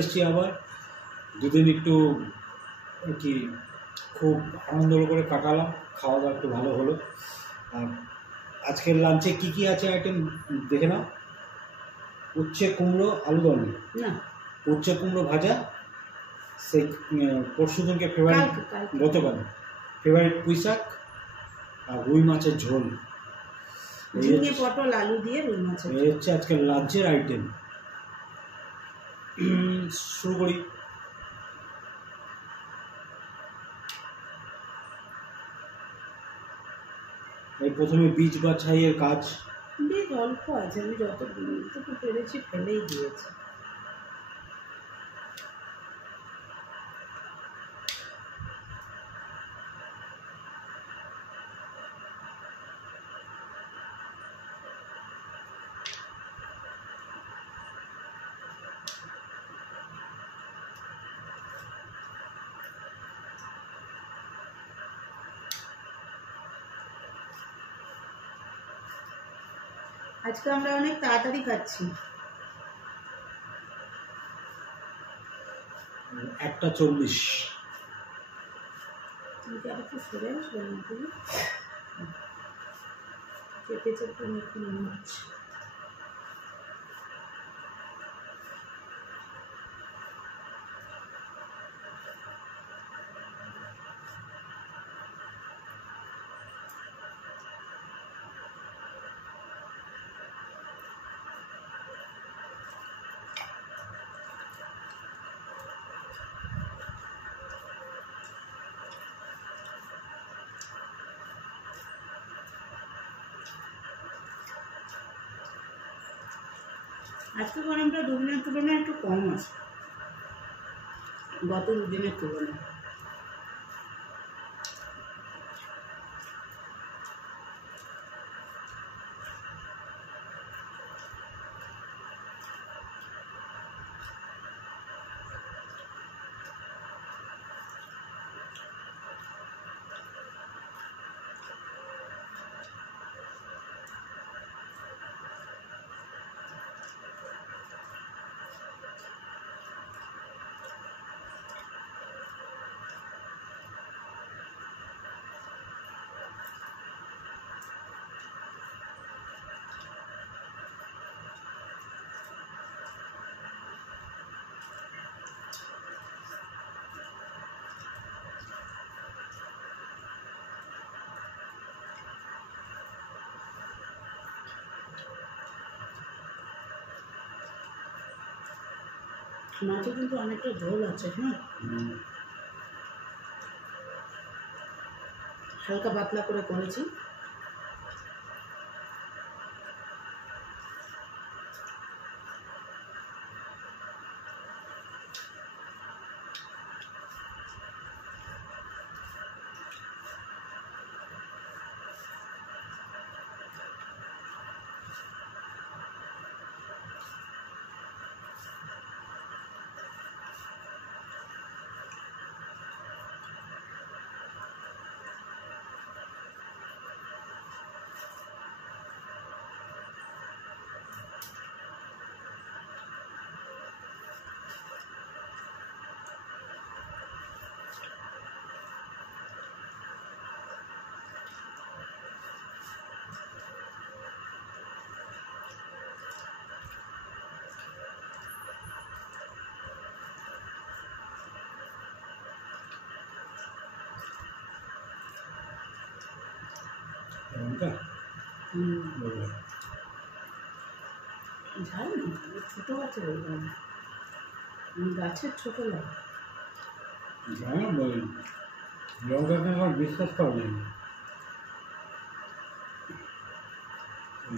এসেছি আবার। দুদিন একটু আর কি খুব আনন্দ করে কাটালাম, খাওয়া দাওয়া একটু ভালো হলো। আর আজকের লাঞ্চে কী কী আছে আইটেম দেখে নাও। উচ্ছে কুমড়ো আলুদম না, উচ্ছে কুমড়ো ভাজা, সেই পরশু দিনকে ফেভারিট, গতকাল ফেভারিট পুঁই শাক আর রুই মাছের ঝোল, ঝিঙে পটল আলু দিয়ে রুই মাছের, এই হচ্ছে আজকের লাঞ্চের আইটেম। শুরু করি। এই প্রথমে বীজ বাছাইয়ের কাজ। বীজ অল্প আছে, আমি যতটুকু পেরেছি ফেলেই দিয়েছি। আজকে আমরা অনেক তাড়াতাড়ি খাচ্ছি। 1:40। তুমি কি আরেকটু সরে আসবে না? তুমি চেপে চেপে একটু নিচ্ছি। আজকে গরমটা দুদিনের তুলনায় একটু কম আছে, গত দুদিনের তুলনায়। মাছে কিন্তু অনেকটা ঝোল আছে। হ্যাঁ, হালকা পাতলা করে করেছি। ঝাল ছোটো আছে, গাছের ছোটো লাগে। লঙ্কাকে আমার বিশ্বাস করা যায় না।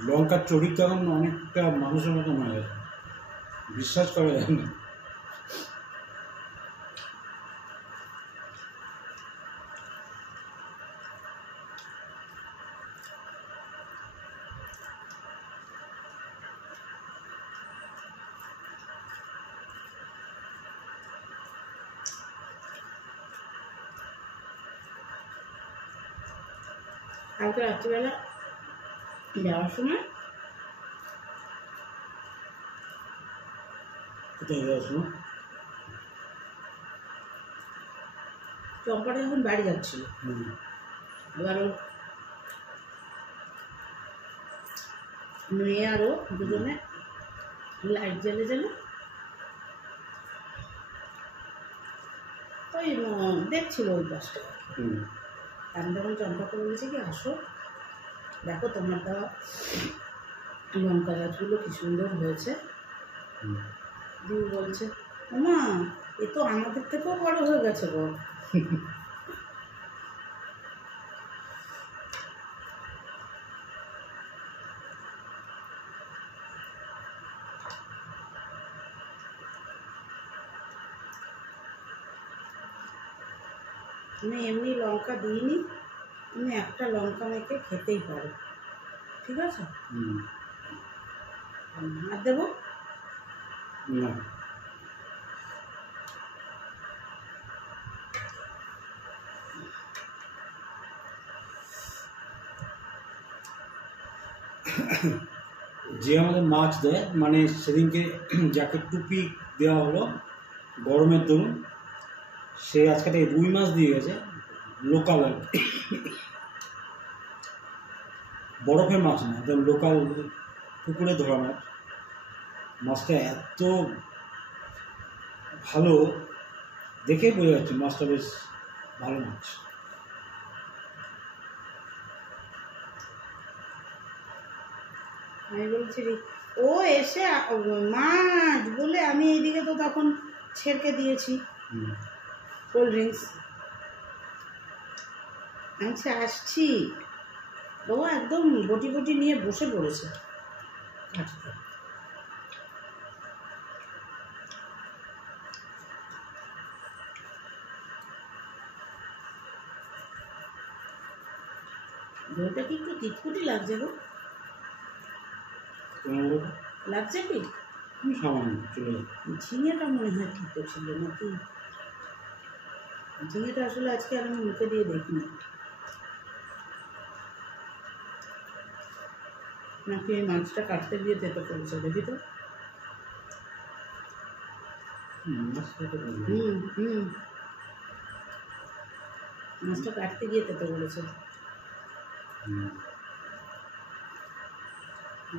লঙ্কার চরিত্র এখন অনেকটা মানুষের মতন হয়ে গেছে, বিশ্বাস করা যায় না। কালকে রাত্রিবেলা যাওয়ার সময়, কোথায় যাওয়ার সময় চম্পাটা যখন বাড়ি যাচ্ছিল, এবার ওর মেয়ে আরও দুজনে লাইট জ্বেলে জ্বেলে ওই দেখছিল ওই পাশটা। আমি তখন চম্পাকে বলেছি কি, আসো দেখো তোমার দেওয়া লঙ্কা গাছগুলো কি সুন্দর হয়েছে। দিদি বলছে, ওমা এ তো আমাদের থেকেও বড় হয়ে গেছে গো। আমি এমনি লঙ্কা দিইনি, তুমি একটা লঙ্কা মেখে খেতেই পারো, ঠিক আছে? আর দেবো না, যে আমাদের মাছ দেয়, মানে সেদিনকে যাকে টুপি দেওয়া হলো গরমের দরুন, সে আজকে থেকে রুই মাছ দিয়ে গেছে, লোকাল আর কি। বরফের মাছ না, একদম লোকাল পুকুরে ধরা মাছ। মাছটা এত ভালো, দেখে বোঝা যাচ্ছে মাছটা বেশ ভালো মাছ। আমি বলছি ও এসে মাছ বলে আমি এইদিকে তো তখন ছেড়কে দিয়েছি কোল্ড ড্রিঙ্কস। আমি আসছি, ও একদম বটি বটি নিয়ে বসে পড়েছে। আচ্ছা, ঝোলটা কি একটু তিতকুটি লাগছে গো? লাগছে কি? সামান্য চলে যাবে। ঝিঙেটা মনে হয় তিতো ছিল নাকি? ঝিঙেটা আসলে আজকে আমি মুখে দিয়ে দেখিনি, নাকি এই মাছটা কাটতে দিয়ে তেতো করেছে, দেখি তো। মাছটা কাটতে গিয়ে তেতো করেছে।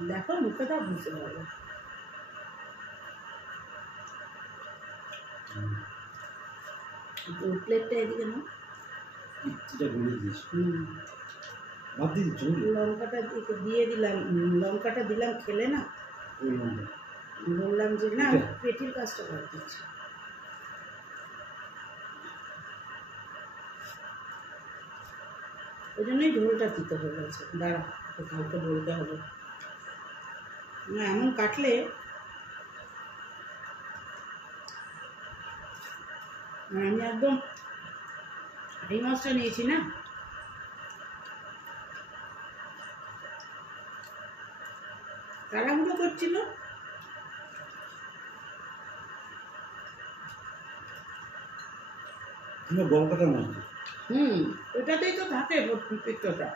দেখো মুখে দাও, বুঝতে পারবে। প্লেটটা এদিকে না, লঙ্কাটা দিয়ে দিলাম, লঙ্কাটা দিলাম খেলে না, বললাম যে না পেটির কাজটা করে দিচ্ছি। ওই জন্যই ঝোলটা দিতে হয়ে গেছে। দাঁড়া, কাউকে বলতে হবে না, এমন কাটলে আমি একদম এই মাছটা নিয়েছি না, তাড়াহুড়ো করছিল। ওটাতেই তো থাকে পিত্তটা,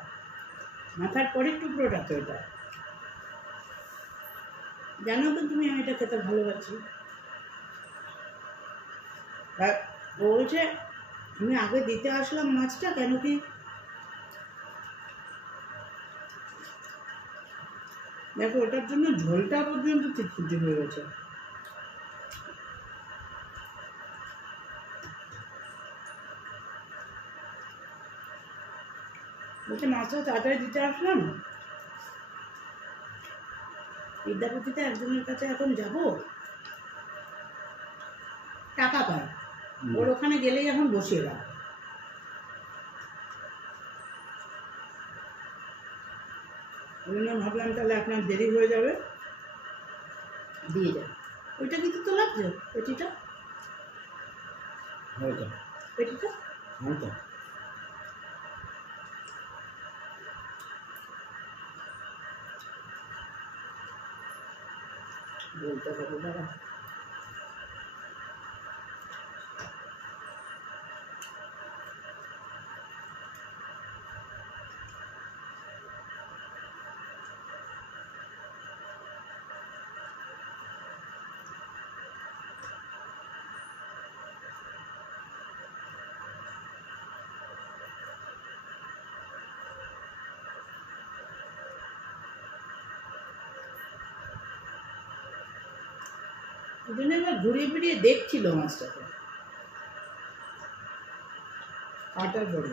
মাথার পরের টুকরোটা তো এটা। জানো তো তুমি আমি এটা খেতে ভালোবাসি। বলছে আমি আগে দিতে আসলাম মাছটা, কেন কি দেখো ওটার জন্য ঝোলটা পর্যন্ত তিতকুটি হয়ে গেছে। বলছে মাছটা তাড়াতাড়ি দিতে আসলাম, বিদ্যাপতিতে একজনের কাছে এখন যাব, টাকা পায়, ওর ওখানে গেলেই এখন বসিয়ে দাও। ওই জন্য ভাবলাম তাহলে আপনার দেরি হয়ে যাবে, দিয়ে যাবে। ওইটা কিন্তু তো লাগছে পেটিটা, পেটিটা বলতে হবে দাঁড়া। ওই জন্য এবার ঘুরিয়ে ফিরিয়ে দেখছিল মাছটাকে কাটার পরে।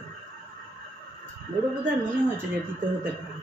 ওরও বোধ হয় মনে হয়েছে যে তিতো হতে পারে।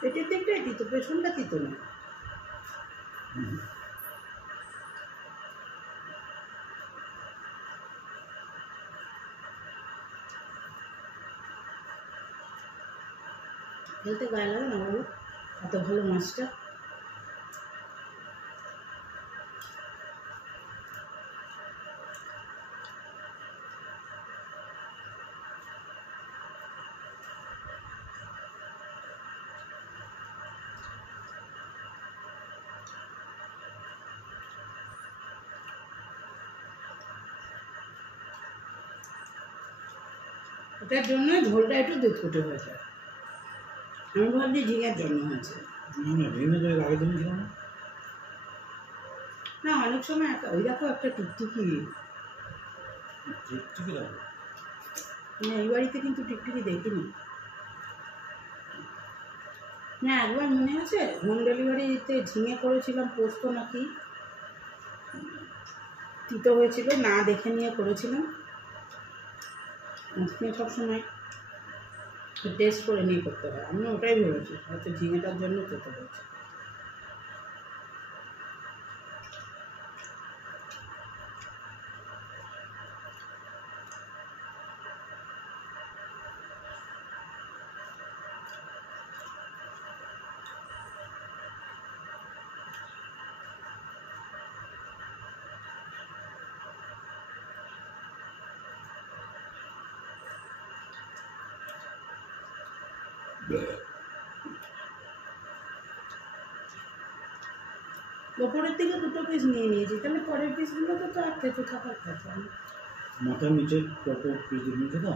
পেটের দিকটাই তিতো, পেছনটা তিতো না। খেলতে গায়ে লাগে না বাবু, এত ভালো মাছটা। এটার জন্য ঝোলটা একটু দুধকুটে হয়ে যায়। আমি ভাবছি ঝিঙের জন্য হয়েছে। আগের দিন ছিল না, অনেক সময় একটা ওই দেখো একটা টিকটিকি। টিকটিকি রাখো না, এই বাড়িতে কিন্তু টিকটিকি দেখিনি। না, একবার মনে আছে হোম ডেলিভারিতে ঝিঙে করেছিলাম, পোস্ত নাকি তিতো হয়েছিল, না দেখে নিয়ে করেছিলাম। আজকে সবসময় টেস্ট করে নিয়ে করতে হয়। আমি ওটাই ভেবেছি হয়তো ঝিঙেটার জন্য খেতে হয়েছে। ওপরের দিকে দুটো পিস নিয়ে নিয়েছি, তাহলে পরের পিসগুলো তো আর খেতে থাকার কথা না। মাথার নিচে কত পিস নিচে তো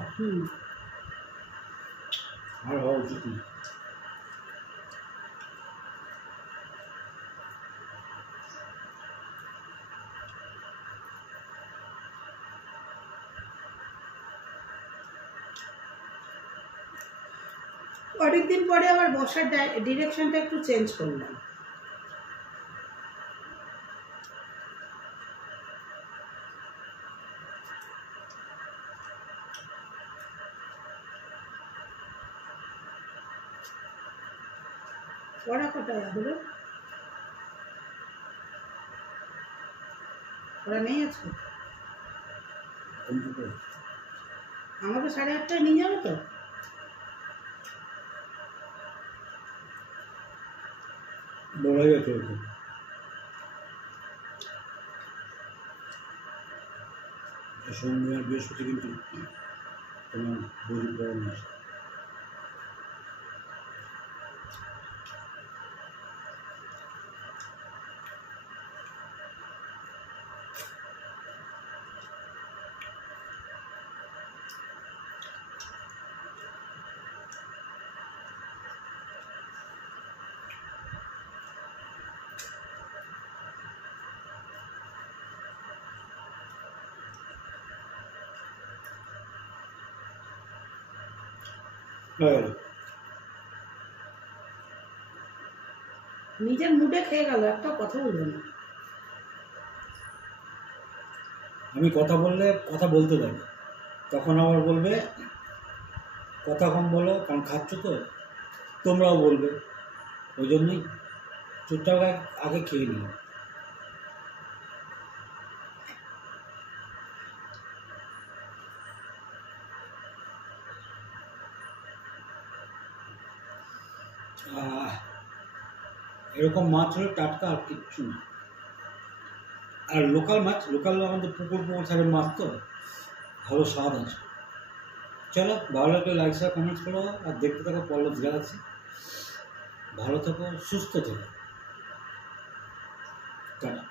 আর হওয়া উচিত না। অনেক দিন পরে আবার বসার ডিরেকশনটা একটু চেঞ্জ করলাম। ওরা কটায় হলো? ওরা নেই আজকে? আমাকে 8:30টায় নিয়ে যাবে তো? বলা গেছে ওকে সোমবার বৃহস্পতি কিন্তু তোমার বই পড়া না। নিজের মুডে খেয়ে গেল, একটা কথা বলবে না। আমি কথা বললে কথা বলতে পারি, তখন আবার বলবে কথা কম বলো, কারণ খাচ্ছ তো, তোমরাও বলবে। ওই জন্যই চুপচাপ আগে খেয়ে নিলাম। এরকম মাছ হলে টাটকা আর কিচ্ছু না। আর লোকাল মাছ, লোকাল আমাদের পুকুর ছাড়ের মাছ তো ভালো স্বাদ আছে। চলো ভালো লাগলে লাইক শেয়ার কমেন্টস করো, আর দেখতে থাকো পল্লবস গ্যালাক্সি। ভালো থাকো, সুস্থ থেকো, টাটা।